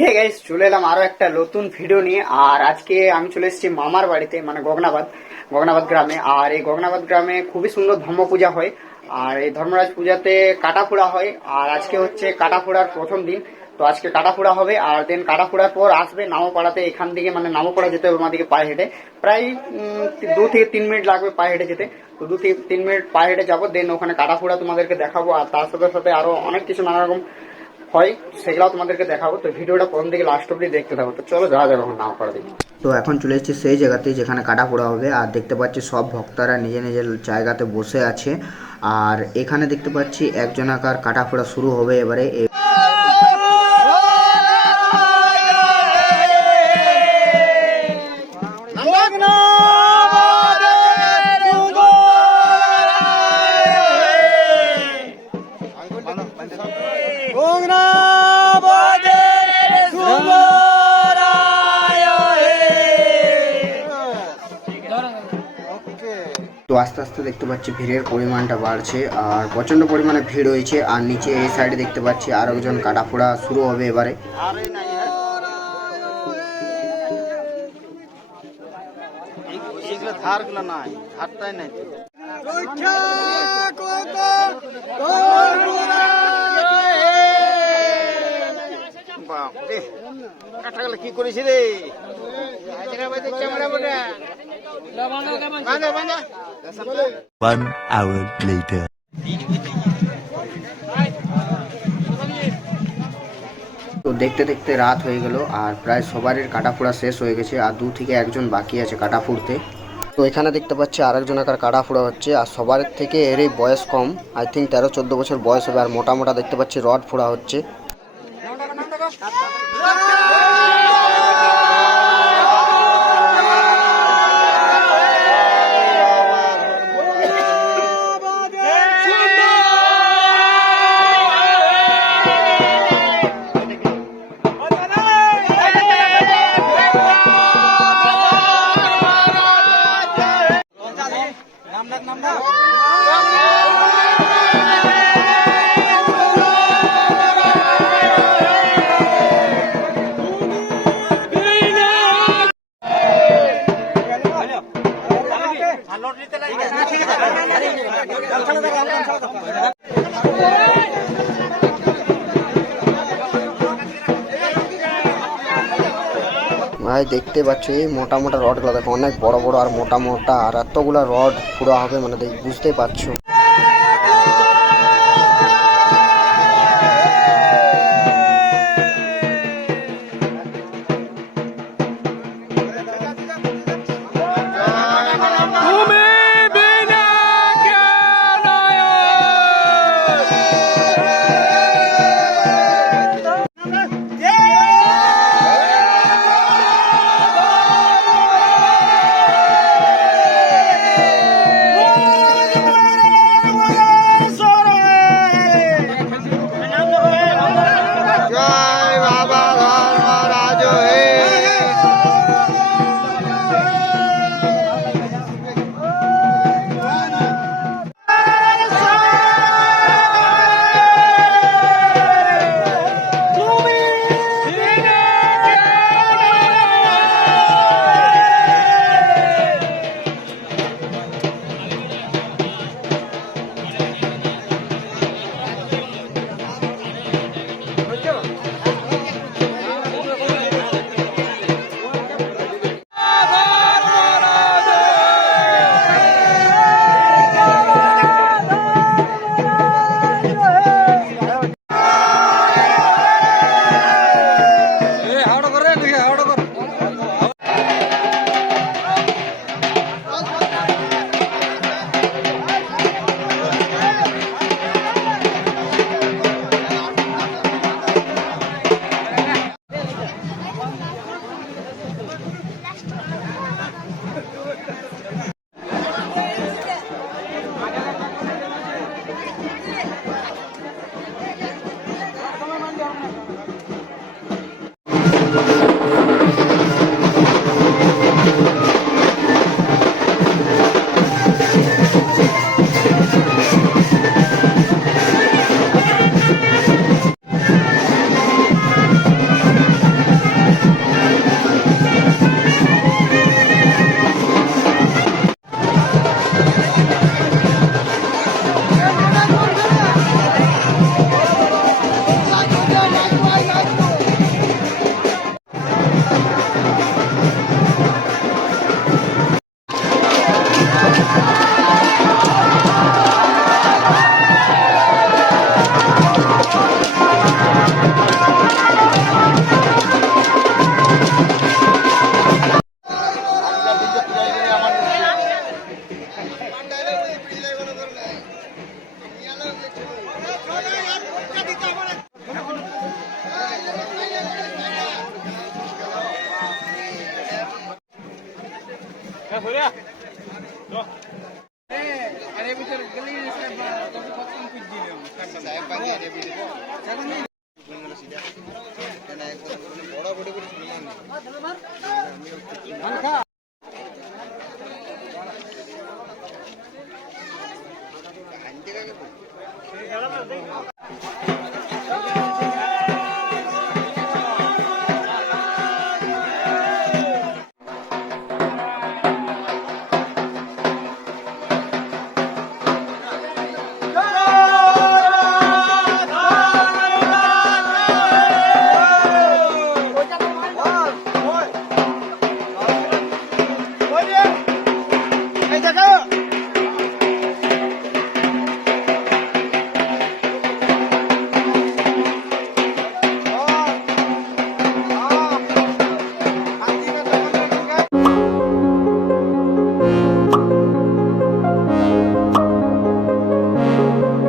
Hey guys, চলে এলাম আরো একটা নতুন ভিডিও নিয়ে। আর আজকে আমি চলে এসেছি মামার বাড়িতে, মানে গগনাবাদ গ্রামে। আর এই গগনাবাদ গ্রামে খুবই সুন্দর ধর্ম পূজা হয়। আর এই ধর্মরাজ পূজাতে কাটা ফোড়া হয়। আর আজকে হচ্ছে কাটা ফোড়ার প্রথম দিন। তো আজকে কাটা ফোড়া হবে, আর দেন কাটা ফোড়ার পর আসবে নামপাড়াতে। এখান থেকে মানে নামপাড়া যেতে হবে আমাদেরকে পায়ে হেঁটে, প্রায় 2 থেকে 3 মিনিট লাগবে পায়ে হেঁটে যেতে। তো 2 থেকে 3 মিনিট পায়ে হেঁটে যাবো, দেন ওখানে কাটা ফোড়া তোমাদেরকে দেখাবো। আর তার সাথে সাথে আরো অনেক কিছু নানা রকম হয়, সেগুলো তোমাদেরকে দেখাবো। তো ভিডিওটা প্রথম থেকে লাস্ট অব্দি দেখতে থাকো। তো চলো যাওয়া যাবে এখন নাম করা দিই। তো এখন চলে এসেছি সেই জায়গাতে যেখানে কাটা পোড়া হবে। আর দেখতে পাচ্ছি সব ভক্তরা নিজের নিজের জায়গাতে বসে আছে। আর এখানে দেখতে পাচ্ছি একজনাকার কাটা পোড়া শুরু হবে এবারে। তো আস্তে আস্তে দেখতে পাচ্ছি ভিড়ের পরিমাণটা বাড়ছে, আর প্রচন্ড পরিমাণে ভিড় হয়েছে। আর নিচে এই সাইডে দেখতে পাচ্ছি আরো একজন কাটা ফোড়া শুরু হবে এবারে। কি করেছি রে? One hour later. তো দেখতে দেখতে রাত হয়ে গেল, আর প্রায় সবারই কাটা ফোড়া শেষ হয়ে গেছে। আর 2 থেকে 1জন বাকি আছে কাটা ফুড়তে। তো এখানে দেখতে পাচ্ছি আরেকজনাকার কাটা ফোড়া হচ্ছে। আর সবার থেকে এরই বয়স কম, আই থিঙ্ক 13-14 বছর বয়স হবে। আর মোটা মোটা দেখতে পাচ্ছি রড ফোড়া হচ্ছে। ভাই দেখতে পাচ্ছ এই মোটা মোটা রডগুলো দেখো, অনেক বড় বড় আর মোটা মোটা। আর এতগুলা রড পুরো হবে মানে বুঝতেই পারছো।